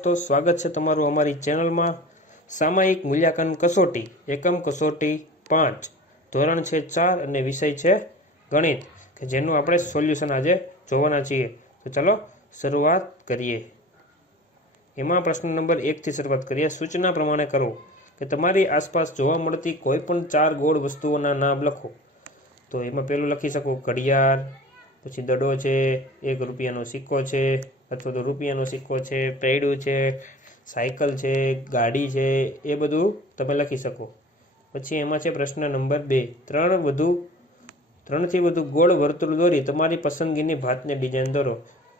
दोस्तों, स्वागत है तमारू अमारी चेनल में। सामायिक मूल्यांकन कसोटी एकम कसोटी 5 धोरण है 4 और विषय है गणित के जेनु आपणे सोल्यूशन आज जोवाना छीए। तो चलो शुरुआत करिए। एमां प्रश्न नंबर 1 थी शुरुआत करिए। सूचना प्रमाणे करो कि तमारी आसपास जोवा मळती कोईपण 4 गोળ वस्तुओना नाम लखो। तो एमां पहेलुं लखी शको घड़ियाळ, पछी दड़ो छे, 1 રૂપિયાનો सिक्को छे अथवा तो રૂપિયાનો सिक्को छे, पेड़ू छे, साइकल छे, गाड़ी छे, ए बधुं तमे लखी शको। पछी एमां छे प्रश्न नंबर 2, 3 थी वधु गोળ वर्तुळ दોરી तमारी पसंदगीनी भातने डिजाइन दોરો।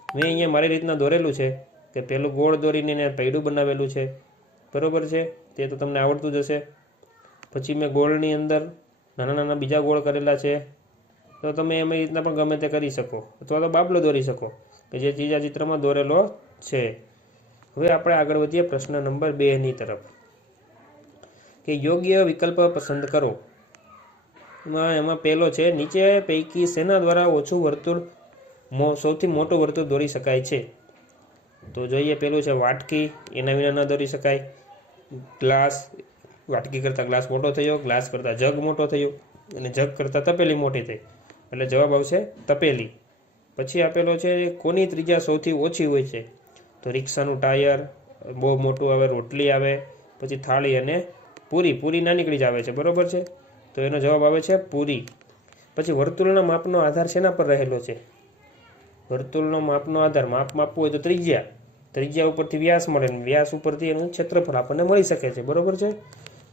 मैं अहींया मारी रीतना दોરેલું છે કે પેલું ગોળ દોરીને એને પૈડું બનાવેલું છે, बरोबर છે, તે તો તમને આવડતું જ હશે। પછી મેં ગોળની અંદર નાના નાના બીજા ગોળ કરેલા છે, तो तमे एम रीतना पण गमे ते करी शको अथवा तो बाबलो दौरी शको कि जे चीज आ चित्रमां दौरेलो छे। हवे आपणे आगळ वधीए प्रश्न नंबर 2 नी तरफ कि योग्य विकल्प पसंद करो। एमां पहेलो छे नीचे पैकी सेना द्वारा ओछुं वर्तुळ सौथी मोटुं वर्तुळ दौरी शकाय छे। तो जोईए पेलुं छे वाटकी, एना विना न दौरी शकाय। ग्लास, वाटकी करता ग्लास मोटो थयो, ग्लास करता जग मोटो थयो अने जग करता तपेली मोटी थई, એટલે જવાબ આવશે તપેલી। પછી આપેલો છે કોની ત્રિજ્યા સૌથી ઓછી હોય છે। તો રિક્ષાનું ટાયર બહુ મોટું આવે, રોટલી આવે, પછી થાળી અને પૂરી, પૂરી નાનીકડી જ આવે છે, બરોબર છે। તો એનો જવાબ આવે છે પૂરી। પછી વર્તુળના માપનો આધાર શેના પર રહેલો છે। વર્તુળનો માપનો આધાર, માપ માપવું હોય તો ત્રિજ્યા, ત્રિજ્યા ઉપરથી વ્યાસ મળે, વ્યાસ ઉપરથી એનું ક્ષેત્રફળ આપણને મળી શકે છે, બરોબર છે।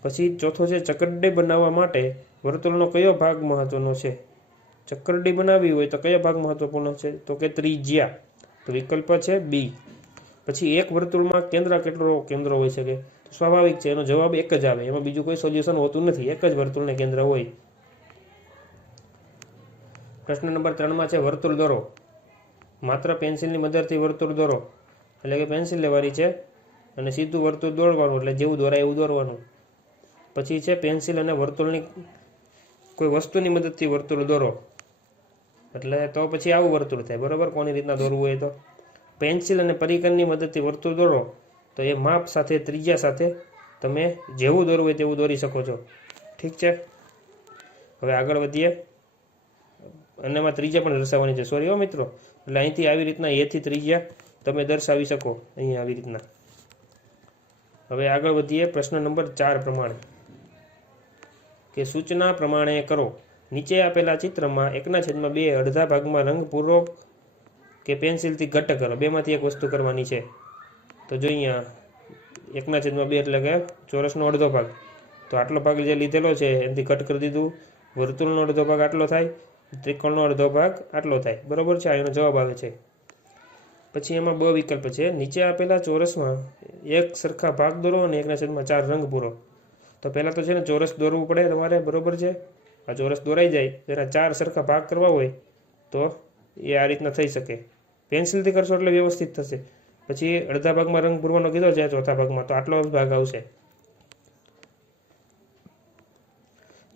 પછી ચોથો છે ચકરડી બનાવવા માટે વર્તુળનો કયો ભાગ મહત્વનો છે। चक्करडी बनावी होय तो कयो भाग महत्वपूर्ण है, तो कि त्रिज्या। तो विकल्प है बी। पछी एक वर्तुळमां केंद्र केटलो केंद्र होई शके। तो स्वाभाविक है, एनो जवाब एक ज आवे, एमां बीजुं कोई सोल्यूशन होतुं नथी, एक ज वर्तुळने केंद्र होय। प्रश्न नंबर 3 में है वर्तुळ दौरो। मात्र पेन्सिलनी मददथी वर्तुळ दौरो, એટલે કે પેન્સિલ લેવાની છે અને સીધું વર્તુળ દોરવાનું, એટલે જેવું દોરાય એવું દોરવાનું। પછી છે પેન્સિલ અને વર્તુળની કોઈ વસ્તુની મદદથી વર્તુળ દોરો, એટલે તો પછી આવું વર્તુળ થાય, બરોબર। કોની રીતના દોરવું હોય તો પેન્સિલ અને પરિકરની મદદથી વર્તુળ દોરો તો એ માપ સાથે, ત્રિજ્યા સાથે તમે જેવું દોરવું હોય તેવું દોરી શકો છો, ઠીક છે। હવે આગળ વધીએ અને એમાં ત્રિજ્યા પણ દર્શાવવાની છે, સોરી હો મિત્રો, એટલે અહીંથી આવી રીતના એથી ત્રિજ્યા તમે દર્શાવી શકો, અહીંયા આવી રીતના। હવે આગળ વધીએ પ્રશ્ન નંબર 4 પ્રમાણે કે સૂચના પ્રમાણે કરો। નીચે આપેલા ચિત્રમાં 1/2 અડધા ભાગમાં રંગ પૂરો કે પેન્સિલથી ઘટ્ટ કરો, બેમાંથી એક વસ્તુ કરવાની છે। તો જો અહીંયા 1/2 એટલે કે ચોરસનો અડધો ભાગ, તો આટલો ભાગ જે લીધેલો છે એનાથી ઘટ કરી દીધું। વર્તુળનો અડધો ભાગ આટલો થાય, ત્રિકોણનો અડધો ભાગ આટલો થાય, બરોબર છે, આ એનો જવાબ આવે છે। પછી એમાં બ વિકલ્પ છે નીચે આપેલા ચોરસમાં એક સરખા ભાગ દોરો અને 1/4 રંગ પૂરો। तो पहला तो है चौरस दौरव पड़े तमारे, बरोबर है। आ चौरस दौराई जाए तेना 4 सरखा भाग करवा होय तो ये आ रीतना थई शके। पेन्सिल थी करशो एटले व्यवस्थित थशे। पछी अर्धा भाग में रंग पूरवानो कीधो छे, चौथा भाग में तो आटलो भाग आवशे।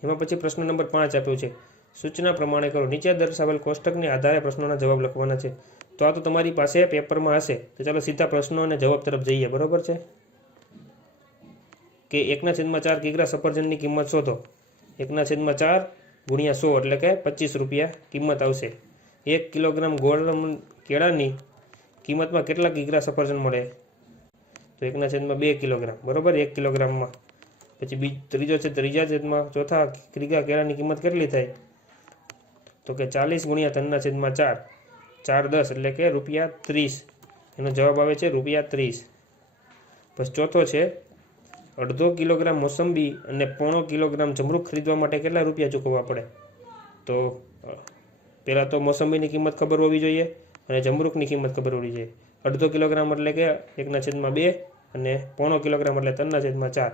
एमां पछी प्रश्न नंबर 5 आप्यो छे सूचना प्रमाणे करो। नीचे दर्शावेल कोष्टकने आधारे प्रश्नोना जवाब लखवाना छे। तो आ तो तमारी पासे पेपर में हशे, तो चलो सीधा प्रश्नों अने जवाब तरफ जईए, बरोबर है। कि 1/4 किग्रा सफरजननी किंमत शोधो। 1/4 गुणिया 100 એટલે કે 25 રૂપિયા કિંમત આવશે। 1 કિલોગ્રામ ગોળ કેળાની કિંમતમાં કેટલા કિગ્રા સફરજન મળે? તો 1/2 કિલોગ્રામ, બરોબર, 1 કિલોગ્રામમાં। પછી ત્રીજો છે ત્રીજા છેદમાં ચોથા કિગ્રા કેળાની કિંમત કેટલી થાય? તો કે 40 ગુણ્યા 3/4, 4 10 એટલે કે ₹30। એનો જવાબ આવે છે ₹30। પછી ચોથો છે अर्धो किलोग्राम मोसंबी और 1/4 किलोग्राम जमरूख खरीदवा माटे केटला रूपिया चूकववा पड़े? तो पहला तो मोसंबी किंमत खबर होवी जोईए और जमरूखनी किंमत खबर होवी जोईए। अर्धो किलोग्राम एटले के 1/2 और 1/4 किलोग्राम एटले 3/4।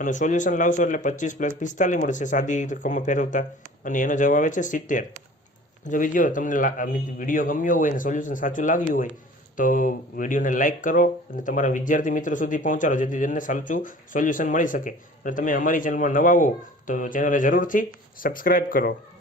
आनुं सोल्यूशन लावशो एटले 25 + 45 मळशे, सादी रकम फेरवता, अने एनो जवाब आवे छे 70। जो विडियो गम्यो होय अने सोल्यूशन साचुं लाग्युं होय तो विडियो ने लाइक करो और तमारा विद्यार्थी मित्रों सुधी पहोंचाडो, जेथी तेमने साचुं सोल्यूशन मळी शके। अने तमे अमारी चेनल में नवा हो तो चेनल जरूर थी सब्सक्राइब करो।